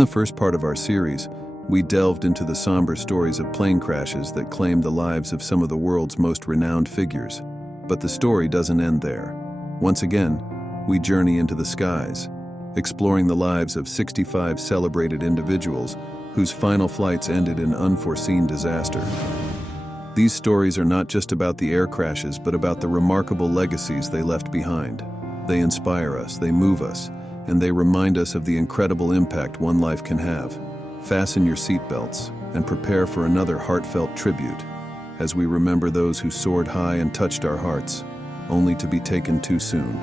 the first part of our series, we delved into the somber stories of plane crashes that claimed the lives of some of the world's most renowned figures. But the story doesn't end there. Once again, we journey into the skies, exploring the lives of 65 celebrated individuals whose final flights ended in unforeseen disaster. These stories are not just about the air crashes, but about the remarkable legacies they left behind. They inspire us, they move us, and they remind us of the incredible impact one life can have. Fasten your seatbelts and prepare for another heartfelt tribute as we remember those who soared high and touched our hearts, only to be taken too soon.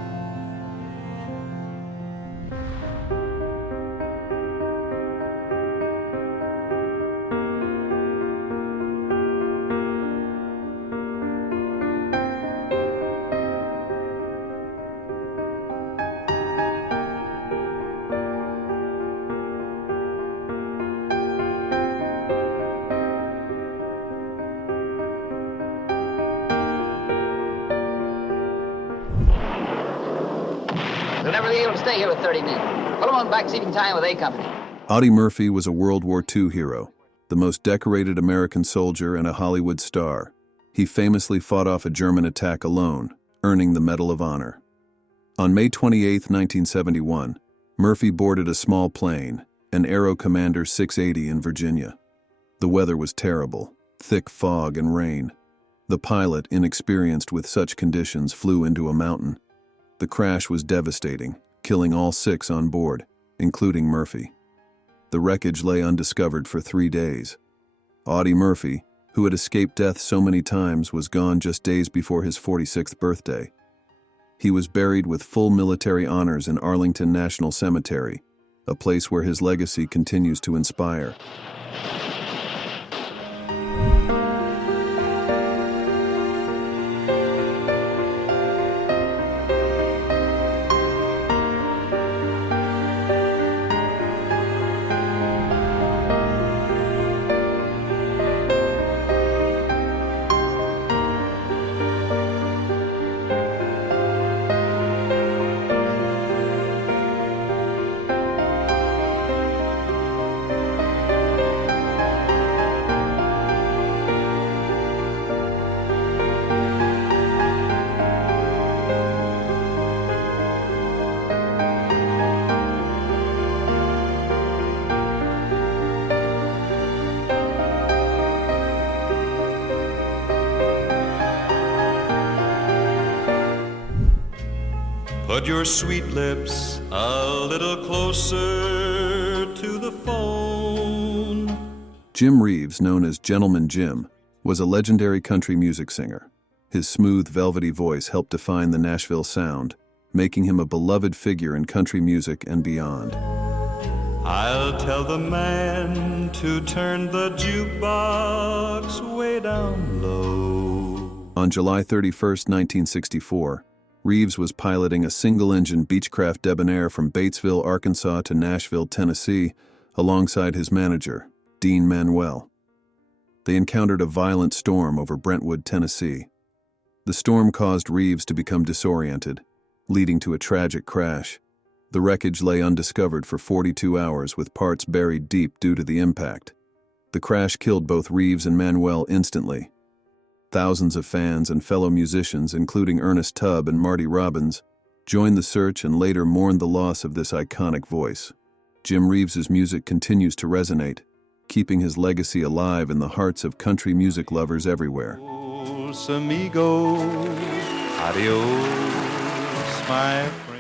They'll never be able to stay here with 30 men. Put them on back seating time with A Company. Audie Murphy was a World War II hero, the most decorated American soldier and a Hollywood star. He famously fought off a German attack alone, earning the Medal of Honor. On May 28, 1971, Murphy boarded a small plane, an Aero Commander 680 in Virginia. The weather was terrible, thick fog and rain. The pilot, inexperienced with such conditions, flew into a mountain. The crash was devastating, killing all 6 on board, including Murphy. The wreckage lay undiscovered for 3 days. Audie Murphy, who had escaped death so many times, was gone just days before his 46th birthday. He was buried with full military honors in Arlington National Cemetery, a place where his legacy continues to inspire. Put your sweet lips a little closer to the phone. Jim Reeves, known as Gentleman Jim, was a legendary country music singer. His smooth, velvety voice helped define the Nashville sound, making him a beloved figure in country music and beyond. I'll tell the man to turn the jukebox way down low. On July 31, 1964, Reeves was piloting a single-engine Beechcraft Debonair from Batesville, Arkansas to Nashville, Tennessee, alongside his manager, Dean Manuel. They encountered a violent storm over Brentwood, Tennessee. The storm caused Reeves to become disoriented, leading to a tragic crash. The wreckage lay undiscovered for 42 hours with parts buried deep due to the impact. The crash killed both Reeves and Manuel instantly. Thousands of fans and fellow musicians, including Ernest Tubb and Marty Robbins, joined the search and later mourned the loss of this iconic voice. Jim Reeves's music continues to resonate, keeping his legacy alive in the hearts of country music lovers everywhere. Adios, amigo. Adios, my friend.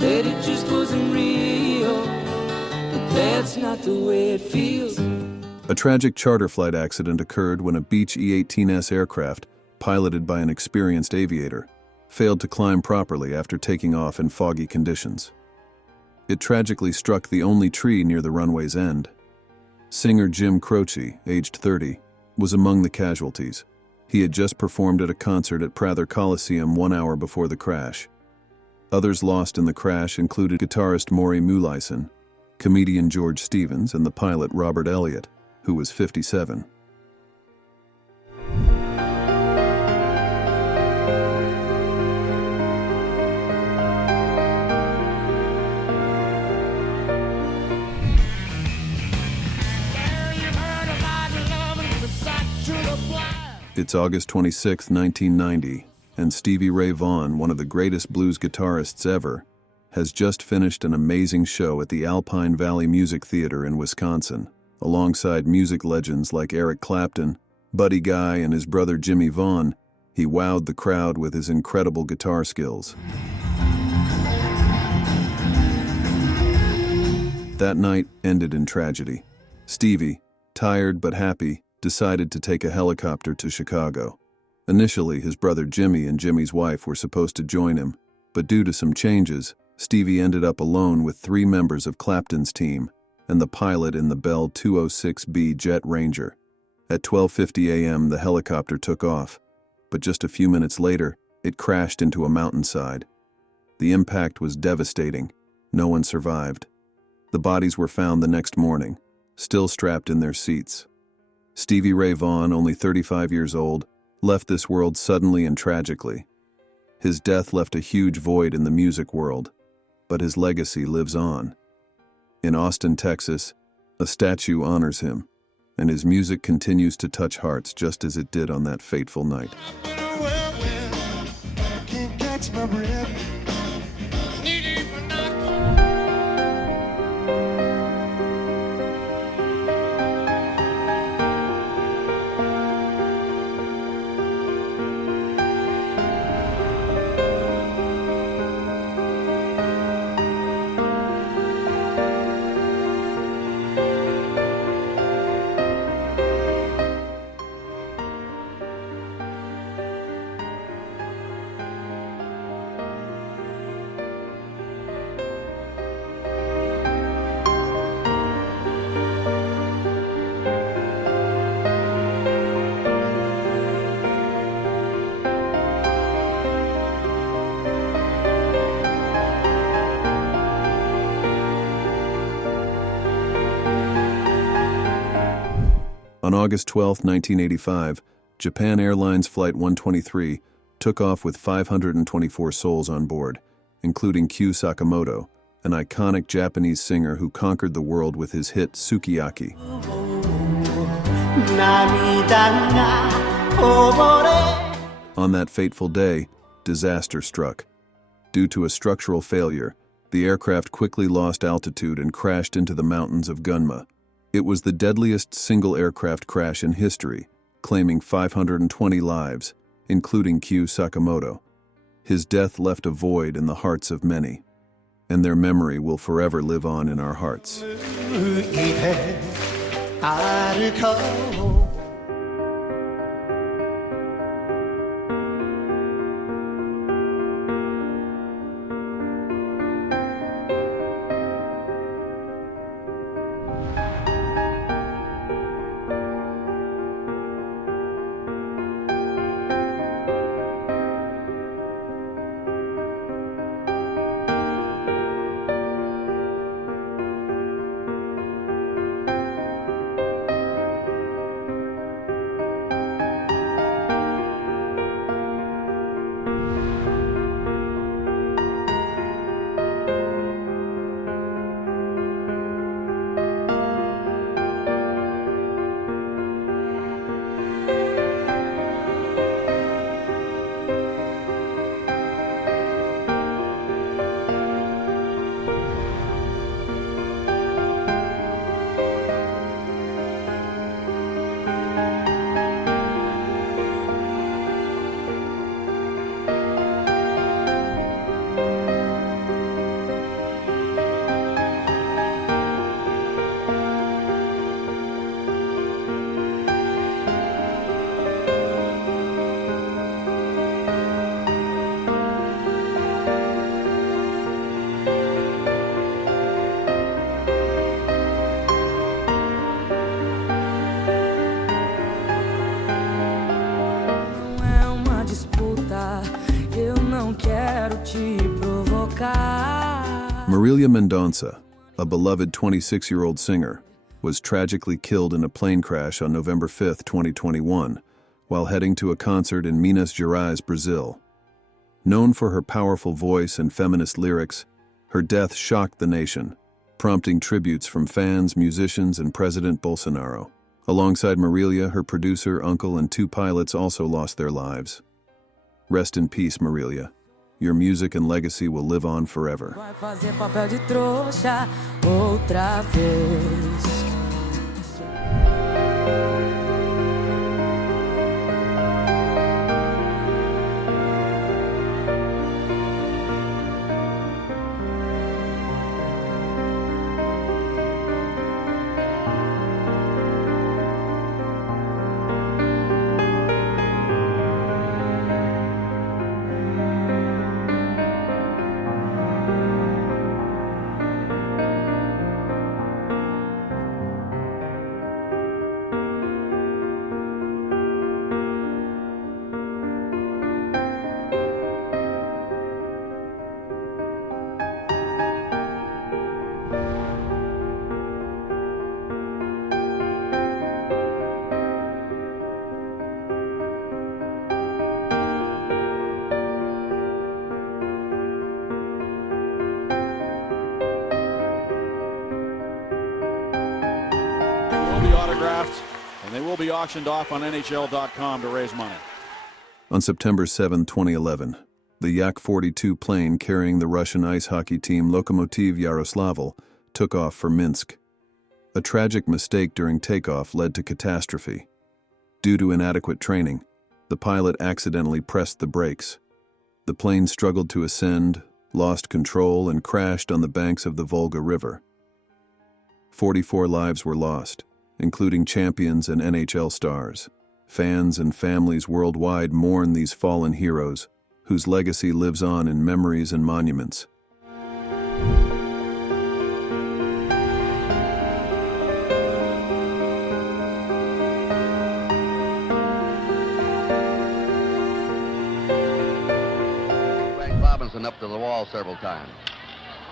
That it just wasn't real. that's not the way it feels. A tragic charter flight accident occurred when a Beech E-18S aircraft, piloted by an experienced aviator, failed to climb properly after taking off in foggy conditions. It tragically struck the only tree near the runway's end. Singer Jim Croce, aged 30, was among the casualties. He had just performed at a concert at Prather Coliseum 1 hour before the crash. Others lost in the crash included guitarist Maury Muleisen, comedian George Stevens, and the pilot Robert Elliott, who was 57. It's August 26, 1990, and Stevie Ray Vaughan, one of the greatest blues guitarists ever, has just finished an amazing show at the Alpine Valley Music Theater in Wisconsin, alongside music legends like Eric Clapton, Buddy Guy, and his brother Jimmy Vaughan. He wowed the crowd with his incredible guitar skills. That night ended in tragedy. Stevie, tired but happy, decided to take a helicopter to Chicago. Initially, his brother Jimmy and Jimmy's wife were supposed to join him, but due to some changes, Stevie ended up alone with 3 members of Clapton's team and the pilot in the Bell 206B Jet Ranger. At 12:50 a.m., the helicopter took off, but just a few minutes later, it crashed into a mountainside. The impact was devastating. No one survived. The bodies were found the next morning, still strapped in their seats. Stevie Ray Vaughan, only 35 years old, left this world suddenly and tragically. His death left a huge void in the music world, but his legacy lives on. In Austin, Texas, a statue honors him, and his music continues to touch hearts just as it did on that fateful night. On August 12, 1985, Japan Airlines Flight 123 took off with 524 souls on board, including Kyu Sakamoto, an iconic Japanese singer who conquered the world with his hit Sukiyaki. On that fateful day, disaster struck. Due to a structural failure, the aircraft quickly lost altitude and crashed into the mountains of Gunma. It was the deadliest single aircraft crash in history, claiming 520 lives, including Kyu Sakamoto. His death left a void in the hearts of many, and their memory will forever live on in our hearts. Marilia Mendonça, a beloved 26-year-old singer, was tragically killed in a plane crash on November 5, 2021, while heading to a concert in Minas Gerais, Brazil. Known for her powerful voice and feminist lyrics, her death shocked the nation, prompting tributes from fans, musicians, and President Bolsonaro. Alongside Marilia, her producer, uncle, and 2 pilots also lost their lives. Rest in peace, Marilia. Your music and legacy will live on forever. Vai fazer papel de trouxa outra vez. Be autographed, and they will be auctioned off on NHL.com to raise money. On September 7, 2011, the Yak-42 plane carrying the Russian ice hockey team Lokomotiv Yaroslavl took off for Minsk. A tragic mistake during takeoff led to catastrophe. Due to inadequate training, the pilot accidentally pressed the brakes. The plane struggled to ascend, lost control, and crashed on the banks of the Volga River. 44 lives were lost, including champions and NHL stars. Fans and families worldwide mourn these fallen heroes, whose legacy lives on in memories and monuments. Frank Robinson up to the wall several times.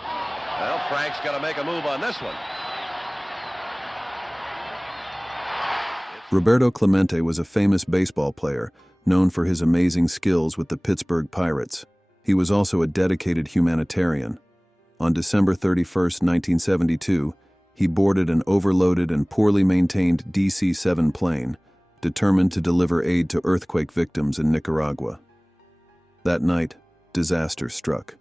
Well, Frank's got to make a move on this one. Roberto Clemente was a famous baseball player, known for his amazing skills with the Pittsburgh Pirates. He was also a dedicated humanitarian. On December 31, 1972, he boarded an overloaded and poorly maintained DC-7 plane, determined to deliver aid to earthquake victims in Nicaragua. That night, disaster struck.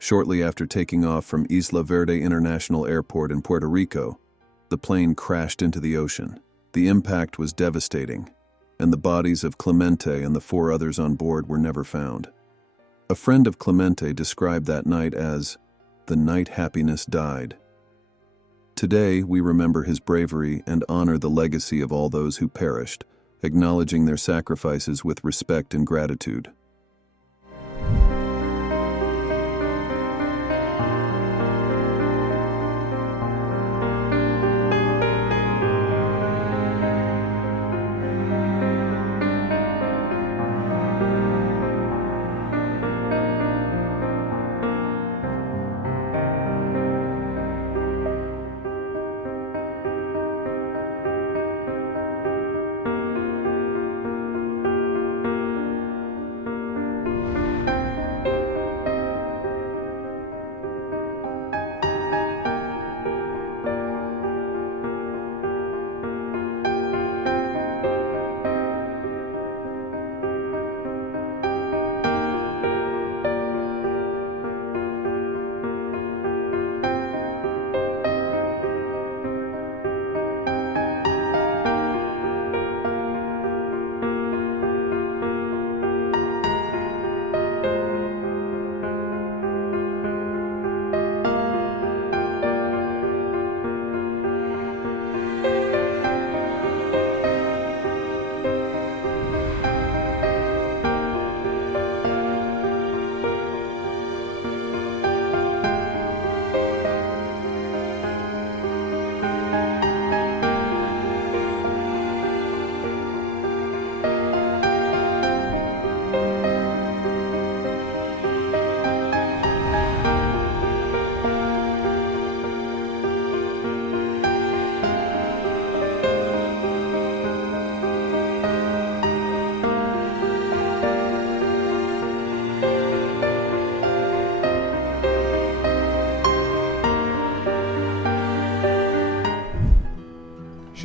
Shortly after taking off from Isla Verde International Airport in Puerto Rico, the plane crashed into the ocean. The impact was devastating, and the bodies of Clemente and the 4 others on board were never found. A friend of Clemente described that night as, "The night happiness died." Today, we remember his bravery and honor the legacy of all those who perished, acknowledging their sacrifices with respect and gratitude.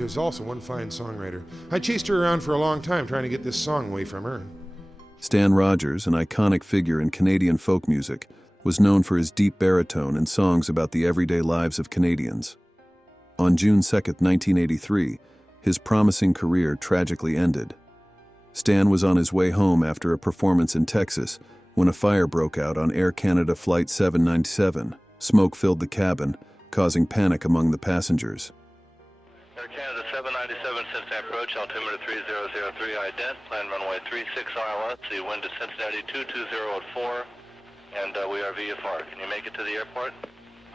is also one fine songwriter. I chased her around for a long time trying to get this song away from her. Stan Rogers, an iconic figure in Canadian folk music, was known for his deep baritone and songs about the everyday lives of Canadians. On June 2, 1983, his promising career tragically ended. Stan was on his way home after a performance in Texas when a fire broke out on Air Canada Flight 797. Smoke filled the cabin, causing panic among the passengers. Air Canada 797, Cincinnati approach, altimeter 3003, ident, plan runway 36 ILS, the wind to Cincinnati 220 at 4, and we are VFR. Can you make it to the airport?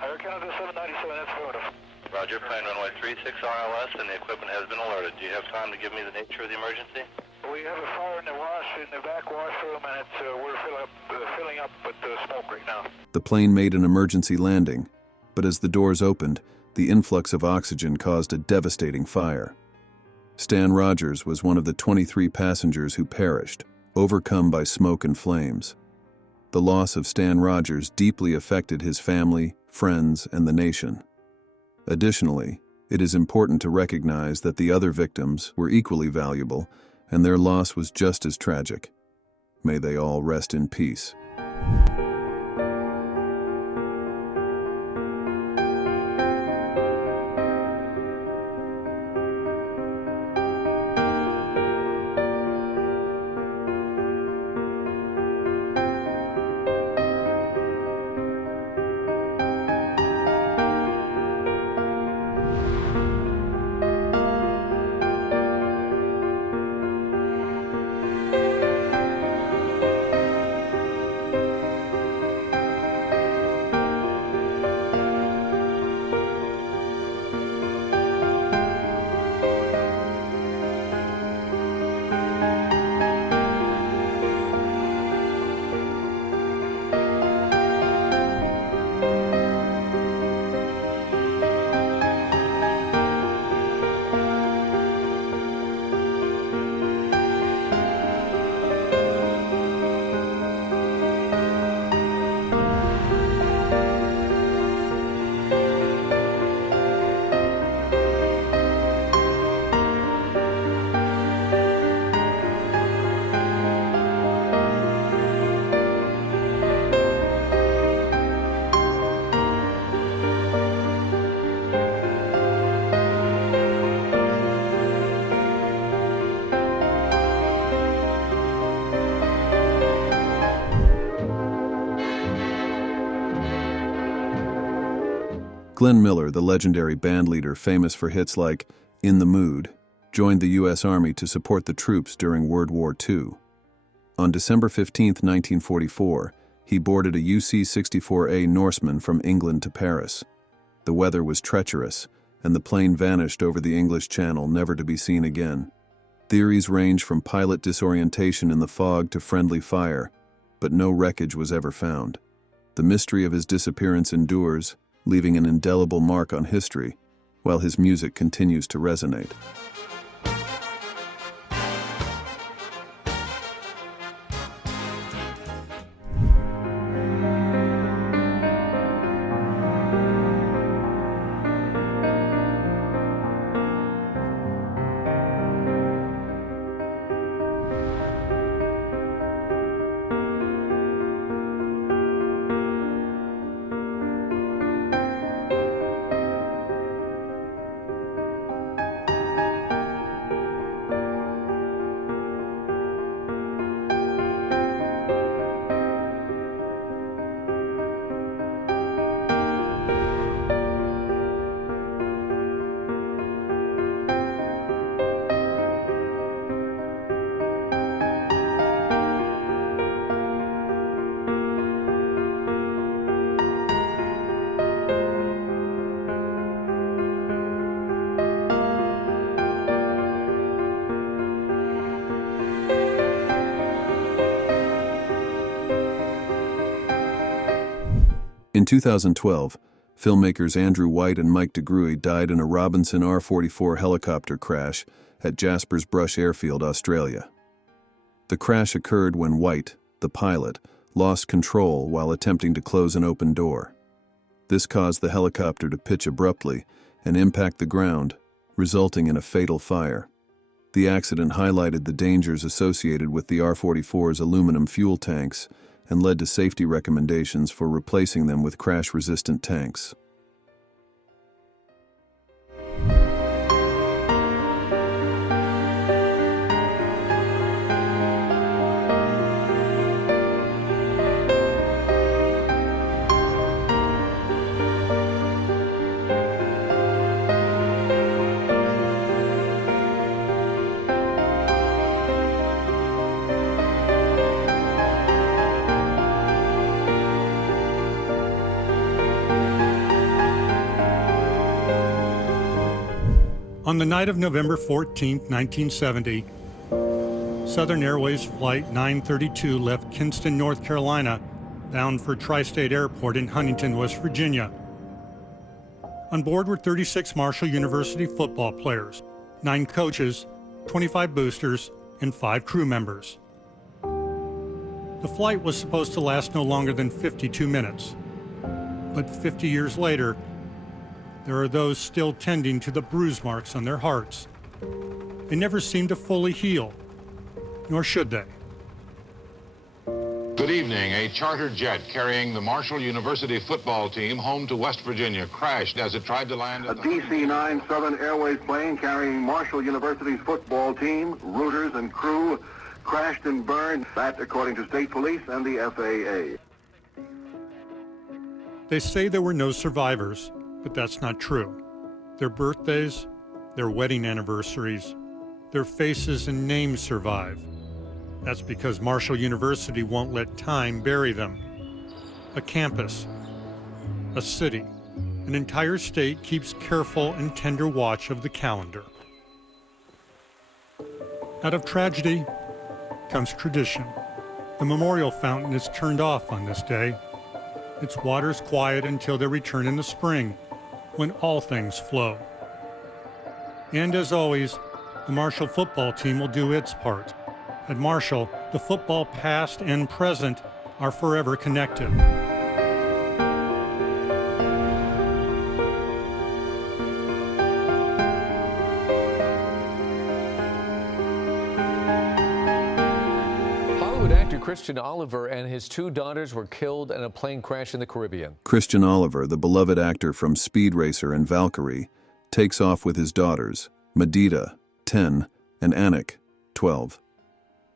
Air Canada 797, that's affirmative. Roger, plan runway 36 ILS, and the equipment has been alerted. Do you have time to give me the nature of the emergency? We have a fire in the back washroom, and we're filling up with smoke right now. The plane made an emergency landing, but as the doors opened, the influx of oxygen caused a devastating fire. Stan Rogers was one of the 23 passengers who perished, overcome by smoke and flames. The loss of Stan Rogers deeply affected his family, friends, and the nation. Additionally, it is important to recognize that the other victims were equally valuable, and their loss was just as tragic. May they all rest in peace. Glenn Miller, the legendary bandleader famous for hits like In the Mood, joined the U.S. Army to support the troops during World War II. On December 15, 1944, he boarded a UC-64A Norseman from England to Paris. The weather was treacherous, and the plane vanished over the English Channel, never to be seen again. Theories range from pilot disorientation in the fog to friendly fire, but no wreckage was ever found. The mystery of his disappearance endures, leaving an indelible mark on history, while his music continues to resonate. In 2012, filmmakers Andrew White and Mike DeGruy died in a Robinson R-44 helicopter crash at Jaspers Brush Airfield, Australia. The crash occurred when White, the pilot, lost control while attempting to close an open door. This caused the helicopter to pitch abruptly and impact the ground, resulting in a fatal fire. The accident highlighted the dangers associated with the R-44's aluminum fuel tanks and led to safety recommendations for replacing them with crash-resistant tanks. On the night of November 14, 1970, Southern Airways Flight 932 left Kinston, North Carolina, bound for Tri-State Airport in Huntington, West Virginia. On board were 36 Marshall University football players, 9 coaches, 25 boosters, and 5 crew members. The flight was supposed to last no longer than 52 minutes. But 50 years later, there are those still tending to the bruise marks on their hearts. They never seem to fully heal, nor should they. Good evening. A charter jet carrying the Marshall University football team home to West Virginia crashed as it tried to land at a DC-9 Southern Airways plane carrying Marshall University's football team, routers, and crew crashed and burned. That, according to state police and the FAA. They say there were no survivors, but that's not true. Their birthdays, their wedding anniversaries, their faces and names survive. That's because Marshall University won't let time bury them. A campus, a city, an entire state keeps careful and tender watch of the calendar. Out of tragedy comes tradition. The memorial fountain is turned off on this day. Its waters quiet until their return in the spring, when all things flow. And as always, the Marshall football team will do its part. At Marshall, the football past and present are forever connected. Hollywood actor Christian Oliver and his 2 daughters were killed in a plane crash in the Caribbean. Christian Oliver, the beloved actor from Speed Racer and Valkyrie, takes off with his daughters, Medita, 10, and Anik, 12.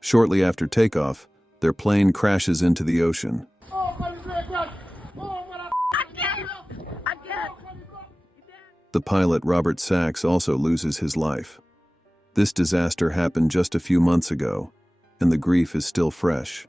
Shortly after takeoff, their plane crashes into the ocean. The pilot, Robert Sachs, also loses his life. This disaster happened just a few months ago, and the grief is still fresh.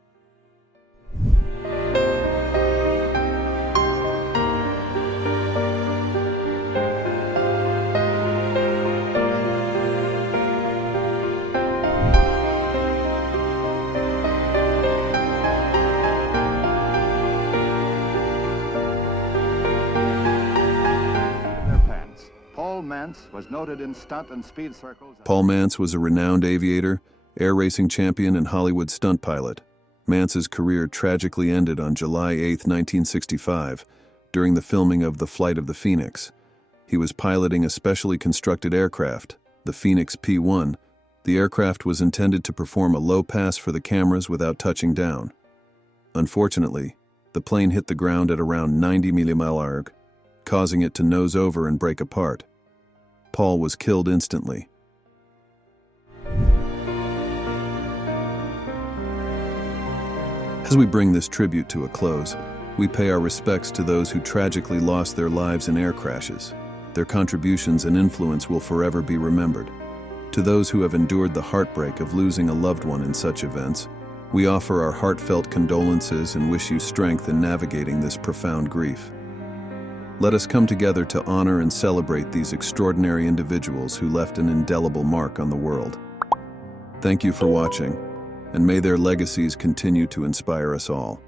Was noted in stunt and speed circles. Paul Mance was a renowned aviator, air racing champion, and Hollywood stunt pilot. Mance's career tragically ended on July 8, 1965, during the filming of The Flight of the Phoenix. He was piloting a specially constructed aircraft, the Phoenix P-1. The aircraft was intended to perform a low pass for the cameras without touching down. Unfortunately, the plane hit the ground at around 90 mph, causing it to nose over and break apart. Paul was killed instantly. As we bring this tribute to a close, we pay our respects to those who tragically lost their lives in air crashes. Their contributions and influence will forever be remembered. To those who have endured the heartbreak of losing a loved one in such events, we offer our heartfelt condolences and wish you strength in navigating this profound grief. Let us come together to honor and celebrate these extraordinary individuals who left an indelible mark on the world. Thank you for watching, and may their legacies continue to inspire us all.